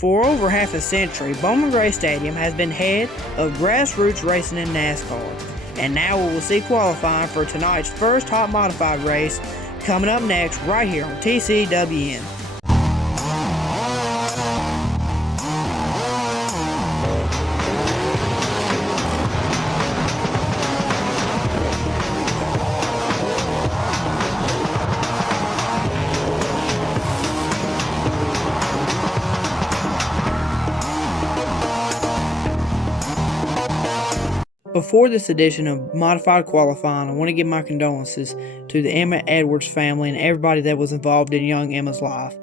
For over half a century, Bowman Gray Stadium has been head of grassroots racing in NASCAR. And now we will see qualifying for tonight's first hot modified race coming up next right here on TCWN. Before this edition of Modified Qualifying, I want to give my condolences to the Emma Edwards family and everybody that was involved in young Emma's life.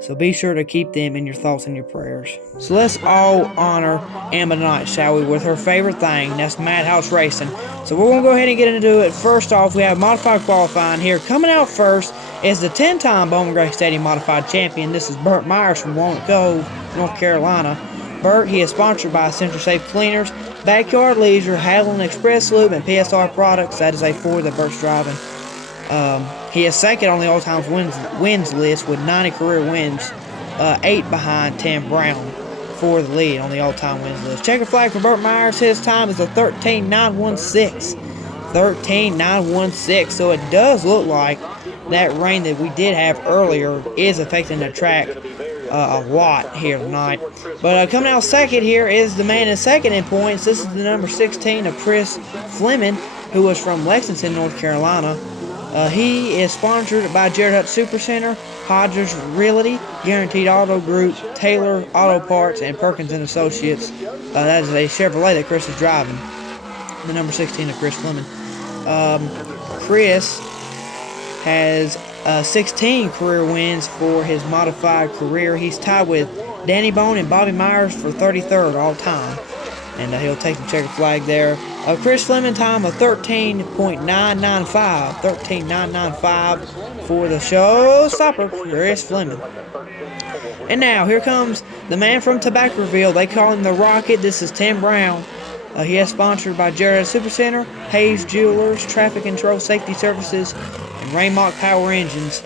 So be sure to keep them in your thoughts and your prayers. So let's all honor Emma tonight, shall we, with her favorite thing, that's Madhouse Racing. So we're going to go ahead and get into it. First off, we have Modified Qualifying here. Coming out first is the 10-time Bowman Gray Stadium Modified Champion. This is Burt Myers from Walnut Cove, North Carolina. Burt, he is sponsored by Central Safe Cleaners, Backyard Leisure, Howland Express Lube, and PSR Products. That is a Ford that Burt's driving. He is second on the all-time wins list with 90 career wins, 8 behind Tim Brown for the lead on the all-time wins list. Checker flag for Burt Myers. His time is a 13.916. 13.916. So it does look like that rain that we did have earlier is affecting the track a lot here tonight. But coming out second here is the man in second in points. This is the number 16 of Chris Fleming, who was from Lexington, North Carolina. He is sponsored by Jared Hutt Super Center, Hodges Realty, Guaranteed Auto Group, Taylor Auto Parts, and Perkins & Associates. That is a Chevrolet that Chris is driving. The number 16 of Chris Fleming. Chris has 16 career wins for his modified career. He's tied with Danny Bone and Bobby Myers for 33rd all time. And he'll take the checker flag there. Chris Fleming time of 13.995. 13.995 for the showstopper, Chris Fleming. And now, here comes the man from Tobaccoville. They call him the Rocket. This is Tim Brown. He is sponsored by Jared Super Center, Hayes Jewelers, Traffic Control Safety Services, and Raymont Power Engines.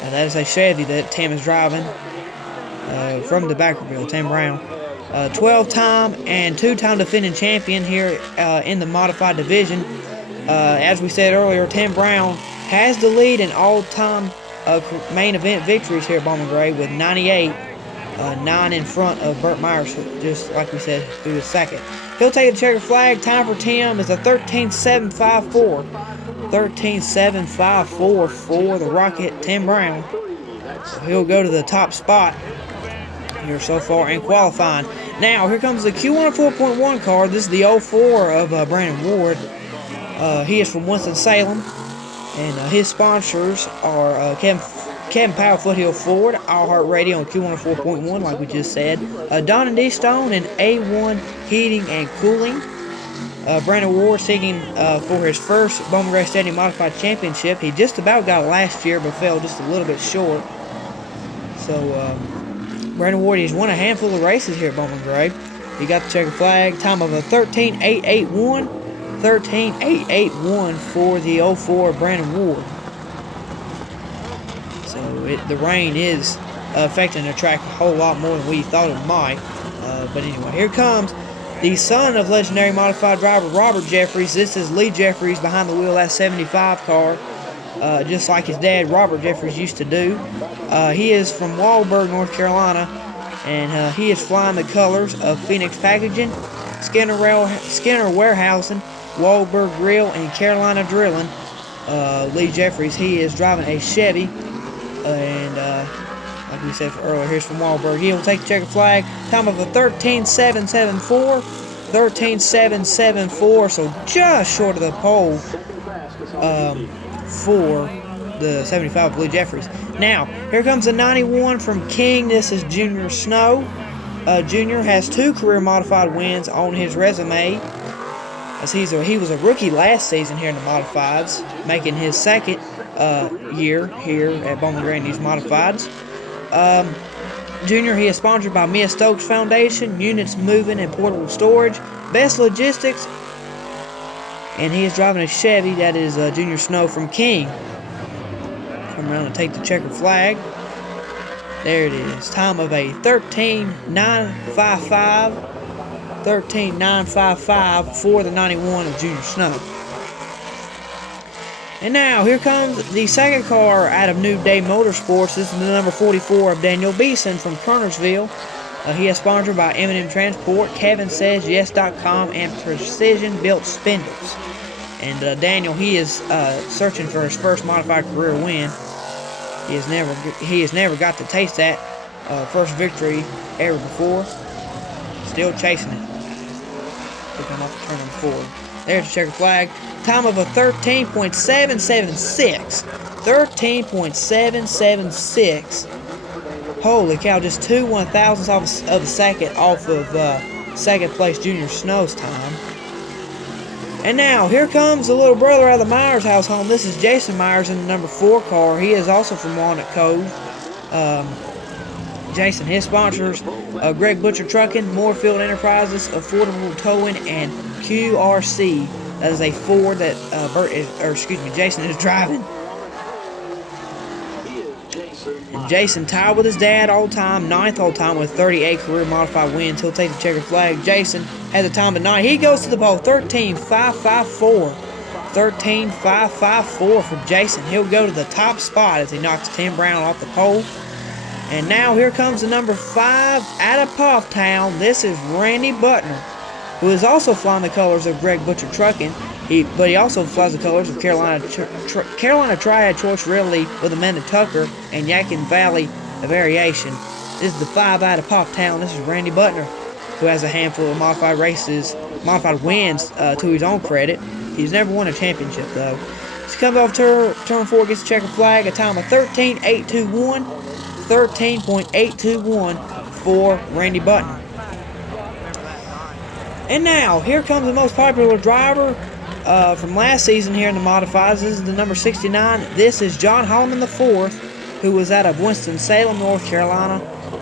That is a Chevy that Tim is driving from Tobaccoville, Tim Brown. 12-time and 2-time defending champion here in the modified division. As we said earlier, Tim Brown has the lead in all-time main event victories here at Bowman Gray with 98, 9 in front of Burt Myers, just like we said, who is second. He'll take the checker flag. Time for Tim is a 13.754. 13.754 for the Rocket, Tim Brown. So he'll go to the top spot here so far in qualifying. Now, here comes the Q104.1 car. This is the 04 of Brandon Ward. He is from Winston-Salem, and his sponsors are Kevin Powell, Foothill Ford, All Heart Radio on Q104.1, like we just said, Don and D Stone, and A1 Heating and Cooling. Brandon Ward seeking for his first Bowman Gray Stadium Modified Championship. He just about got it last year, but fell just a little bit short. So, Brandon Ward, he's won a handful of races here at Bowman Gray. He got the checker flag. Time of a 13.881. 13.881 for the 04 Brandon Ward. So the rain is affecting the track a whole lot more than we thought it might. But anyway, here comes the son of legendary modified driver Robert Jeffries. This is Lee Jeffries behind the wheel of that 75 car. Just like his dad, Robert Jeffries, used to do. He is from Walberg, North Carolina, and he is flying the colors of Phoenix Packaging, Skinner Warehousing, Walberg Grill, and Carolina Drilling. Lee Jeffries, he is driving a Chevy, and like we said earlier, here's from Walberg. He will take the checker flag. Time of a 13.774. 13.774, so just short of the pole for the 75 Lee Jeffries. Now, here comes the 91 from King. This is Junior Snow. Junior has 2 career modified wins on his resume, as he was a rookie last season here in the modifieds, making his second year here at Bowman Gray in these modifieds. Junior, he is sponsored by Mia Stokes Foundation, Units Moving and Portable Storage, Best Logistics, and he is driving a Chevy. That is Junior Snow from King. Come around and take the checker flag. There it is. Time of a 13.955. 13.955 for the 91 of Junior Snow. And now, here comes the second car out of New Day Motorsports. This is the number 44 of Daniel Beeson from Kernersville. He is sponsored by M&M Transport, KevinSaysYes.com, and Precision Built Spindles. And Daniel, he is searching for his first modified career win. He has never got to taste that first victory ever before. Still chasing it. He'll come off the turn number 4. There's the checkered flag. Time of a 13.776. 13.776. Holy cow, just 2 1,000ths of a second off of second place Junior Snow's time. And now, here comes the little brother out of the Myers household. This is Jason Myers in the number 4 car. He is also from Walnut Cove. Jason, his sponsors, Greg Butcher Trucking, Moorfield Enterprises, Affordable Towing, and QRC. That is a Ford that Jason is driving. And Jason tied with his dad all time, 9th all time with 38 career modified wins. He'll take the checkered flag. Jason has a time of 9. He goes to the pole, 13.554. 13.554 for Jason. He'll go to the top spot as he knocks Tim Brown off the pole. And now here comes the number 5 out of Pofftown. This is Randy Butner, who is also flying the colors of Greg Butcher Trucking. But he also flies the colors of Carolina Triad Choice Realty with Amanda Tucker and Yadkin Valley Variation. This is the 5 out of Pofftown. This is Randy Butner, who has a handful of modified wins to his own credit. He's never won a championship though. He comes off turn 4, gets the checkered flag, a time of 13.821. 13.821 for Randy Butner. And now, here comes the most popular driver from last season here in the modifieds. This is the number 69. This is John Holman IV, who was out of Winston-Salem, North Carolina.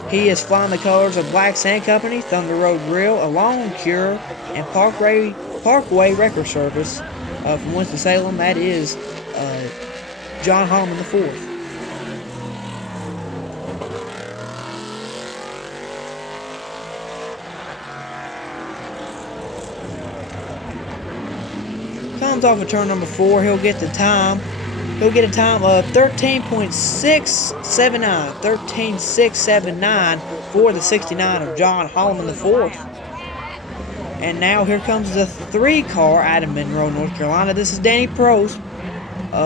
He is flying the colors of Black Sand Company, Thunder Road Grill, Alone Cure, and Parkway Record Service from Winston-Salem. That is John Holman IV. Comes off of turn number 4. He'll get a time of 13.679. 13.679 for the 69 of John Holman IV. And now here comes the 3 car out of Monroe, North Carolina. This is Danny Prost,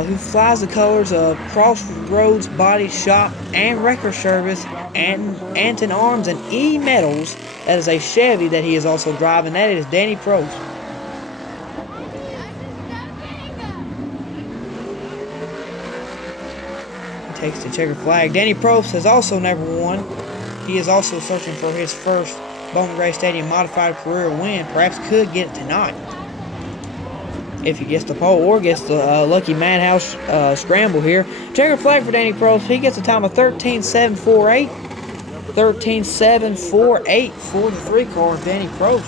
who flies the colors of Crossroads Body Shop and Record Service, and Anton Arms and E Metals. That is a Chevy that he is also driving. That is Danny Prost. Takes the checkered flag. Danny Probst has also never won. He is also searching for his first Bowman Gray Stadium modified career win. Perhaps could get it tonight if he gets the pole or gets the lucky Madhouse scramble here. Checkered flag for Danny Probst. He gets a time of 13.748. 13.748 for the 3 car of Danny Probst.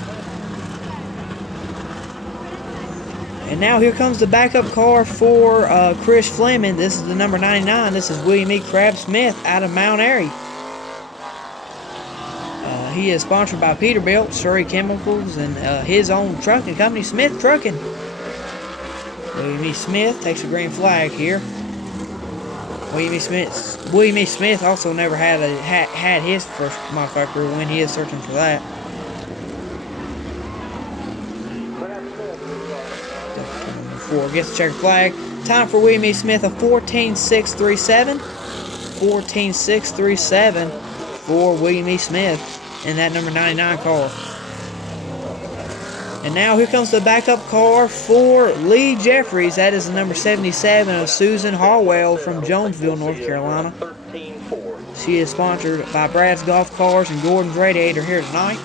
And now here comes the backup car for Chris Fleming. This is the number 99. This is William E. Crab Smith out of Mount Airy. He is sponsored by Peterbilt, Surrey Chemicals, and his own trucking company, Smith Trucking. William E. Smith takes a green flag here. William E. Smith also never had his first modified career win. He is searching for that. Gets the checkered flag. Time for William E. Smith of 14.637. 14.637 for William E. Smith in that number 99 car. And now here comes the backup car for Lee Jeffries. That is the number 77 of Susan Harwell from Jonesville, North Carolina. She is sponsored by Brad's Golf Cars and Gordon's Radiator here tonight.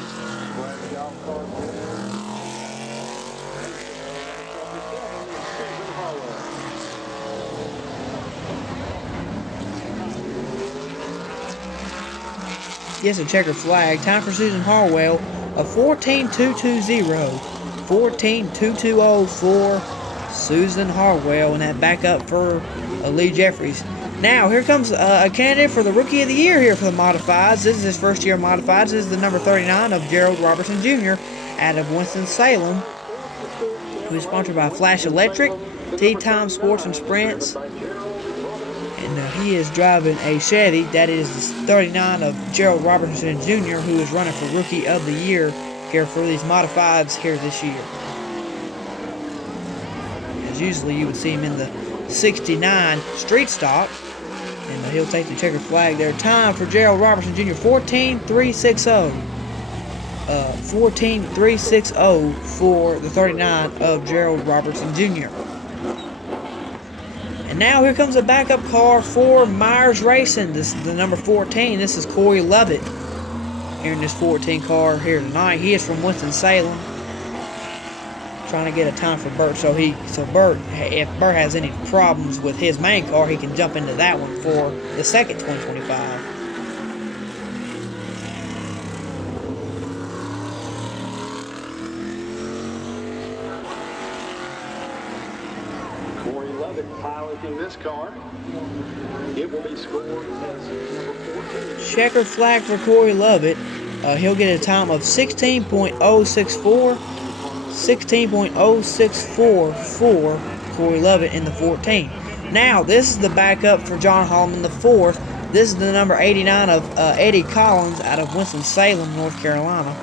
Gets a checkered flag. Time for Susan Harwell of 14.220. 14.220 for Susan Harwell, and that back up for Lee Jeffries. Now, here comes a candidate for the Rookie of the Year here for the Modifieds. This is his first year of Modifieds. This is the number 39 of Gerald Robertson Jr. out of Winston-Salem, who is sponsored by Flash Electric, T-Time Sports and Sprints, and he is driving a Chevy. That is the 39 of Gerald Robertson Jr., who is running for Rookie of the Year here for these Modifieds here this year. As usually you would see him in the 69 Street Stock. And he'll take the checkered flag there. Time for Gerald Robertson Jr. 14.360. 14.360 for the 39 of Gerald Robertson Jr. And now here comes a backup car for Myers Racing. This is the number 14. This is Corey Lovett here in this 14 car here tonight. He is from Winston-Salem, trying to get a time for Burt. So Burt, if Burt has any problems with his main car, he can jump into that one for the second 2025. Corey Lovett piloting this car. It will be scored as number 14. Checkered flag for Corey Lovett. He'll get a time of 16.064. 16.064 for Corey Lovett in the 14. Now, this is the backup for John Hallman, the 4th. This is the number 89 of Eddie Collins out of Winston-Salem, North Carolina.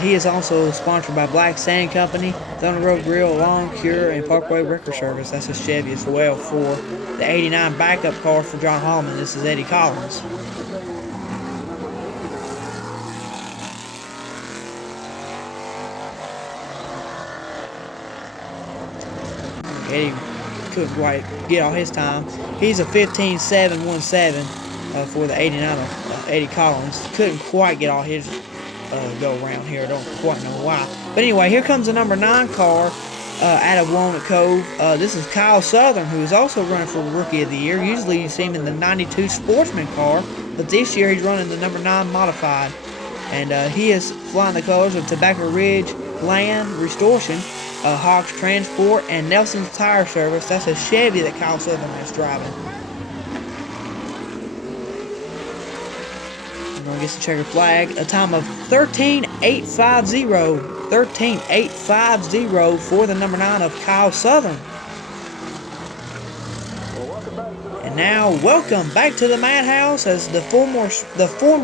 He is also sponsored by Black Sand Company, Thunder Road Grill, Long Cure, and Parkway Record Service. That's his Chevy as well for the 89 backup car for John Hallman. This is Eddie Collins. Eddie couldn't quite get all his time. He's a 15.717 for the 89 of Eddie Collins. Couldn't quite get all his go around here. Don't quite know why. But anyway, here comes the number 9 car out of Walnut Cove. This is Kyle Southern, who is also running for Rookie of the Year. Usually you see him in the 92 Sportsman car, but this year he's running the number 9 Modified. And he is flying the colors of Tobacco Ridge Land Restoration, Hawks Transport, and Nelson's Tire Service. That's a Chevy that Kyle Southern is driving. We're going to get the checkered flag. A time of 13.850. 13.850 for the number 9 of Kyle Southern. And now, welcome back to the Madhouse as the former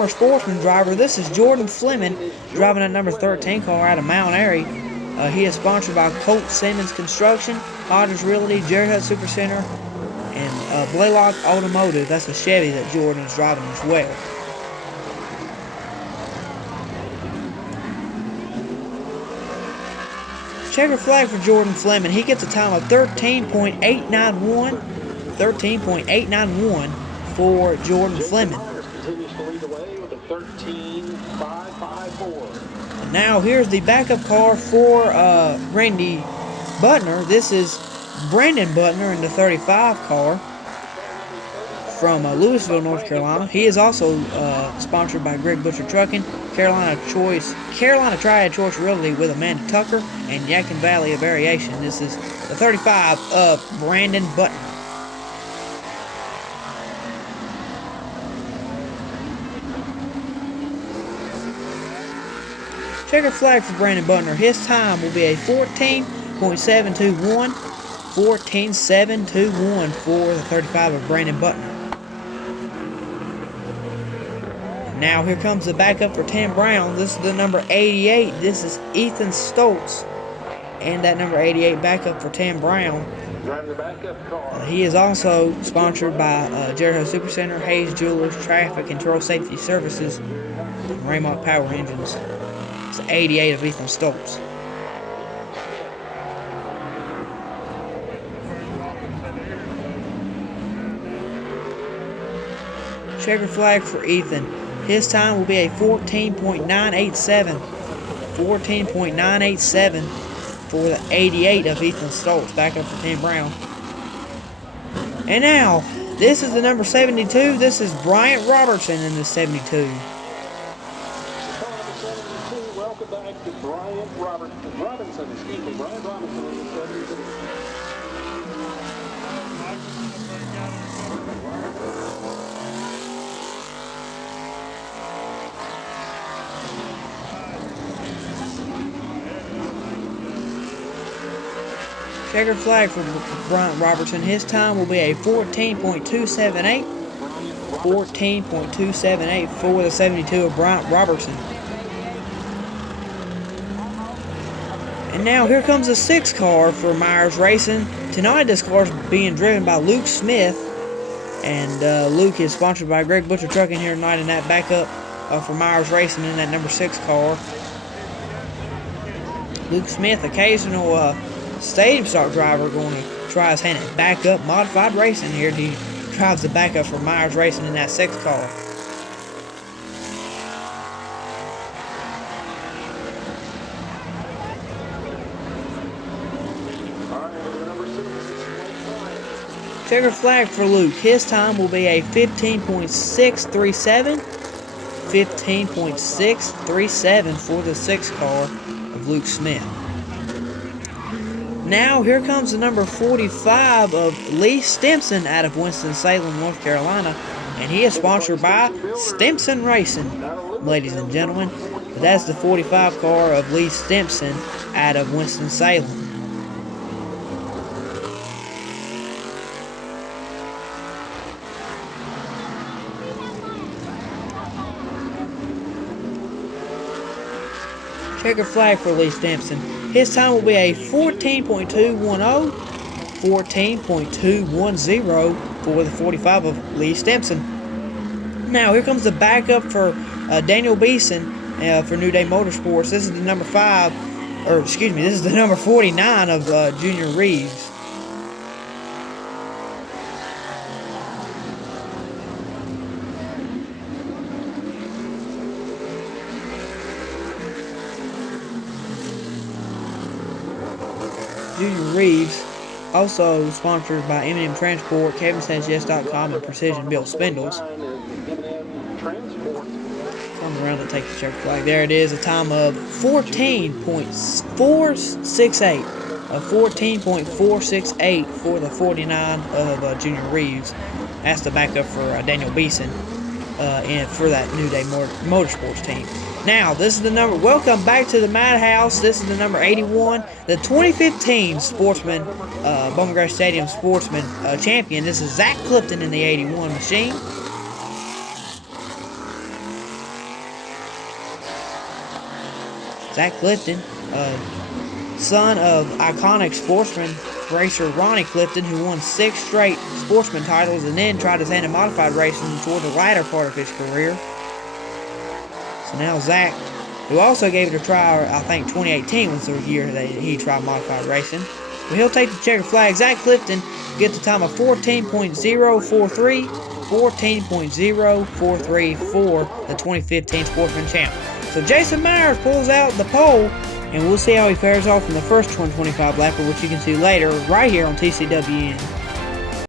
Sportsman driver. This is Jordan Fleming driving a number 13 car out of Mount Airy. He is sponsored by Colt Simmons Construction, Hodges Realty, Jerry Hutt Supercenter, and Blaylock Automotive. That's a Chevy that Jordan is driving as well. Checkered flag for Jordan Fleming. He gets a time of 13.891. 13.891 for Jordan Fleming. Continues to lead the way with a 13.554. Now here's the backup car for Randy Butner. This is Brandon Butner in the 35 car from Louisville, North Carolina. He is also sponsored by Greg Butcher Trucking, Carolina Triad Choice Realty with Amanda Tucker, and Yakin Valley of Variation. This is the 35 of Brandon Butner. Checkered flag for Brandon Butner. His time will be a 14.721. 14.721 for the 35 of Brandon Butner. Now here comes the backup for Tim Brown. This is the number 88. This is Ethan Stoltz. And that number 88 backup for Tim Brown. He is also sponsored by Jerry Hutt Supercenter, Hayes Jewelers, Traffic Control Safety Services, and Raymont Power Engines. It's 88 of Ethan Stoltz. Checkered flag for Ethan. His time will be a 14.987. 14.987 for the 88 of Ethan Stoltz. Back up for Tim Brown. And now, this is the number 72. This is Bryant Robertson in the 72. Welcome back to Bryant Robinson in the 72. Checkered flag for Bryant Robertson. His time will be a 14.278. 14.278 for the 72 of Bryant Robertson. And now here comes the 6 car for Myers Racing. Tonight this car is being driven by Luke Smith. And Luke is sponsored by Greg Butcher Trucking here tonight in that backup for Myers Racing in that number 6 car. Luke Smith, occasional stadium stock driver, going to try his hand at backup modified racing here. He drives the backup for Myers Racing in that 6 car. Checkered flag for Luke. His time will be a 15.637. 15.637 for the 6 car of Luke Smith. Now here comes the number 45 of Lee Stimpson out of Winston-Salem, North Carolina. And he is sponsored by Stimpson Racing, ladies and gentlemen. But that's the 45 car of Lee Stimpson out of Winston-Salem. Checkered flag for Lee Stimpson. His time will be a 14.210. 14.210 for the 45 of Lee Stimpson. Now here comes the backup for Daniel Beeson for New Day Motorsports. This is the number 5, or excuse me, this is the number 49 of Junior Reeves. Junior Reeves, also sponsored by M&M Transport, KevinSaysYes.com, and Precision Built Spindles. Come around to take the checkered flag. There it is, a time of 14.468. 14.468 for the 49 of Junior Reeves. That's the backup for Daniel Beeson and for that New Day Motorsports team. Now, this is the number. Welcome back to the Madhouse. This is the number 81, the 2015 Sportsman, Bowman Gray Stadium Sportsman champion. This is Zack Clifton in the 81 machine. Zack Clifton, son of iconic sportsman racer Ronnie Clifton, who won 6 straight sportsman titles and then tried his hand at modified racing toward the latter part of his career. So now Zack, who also gave it a try, I think 2018 was the year that he tried modified racing. But he'll take the checkered flag. Zack Clifton gets the time of 14.043. 14.043 for the 2015 Sportsman champ. So Jason Myers pulls out the pole, and we'll see how he fares off in the first 125 lapper, which you can see later right here on TCWN.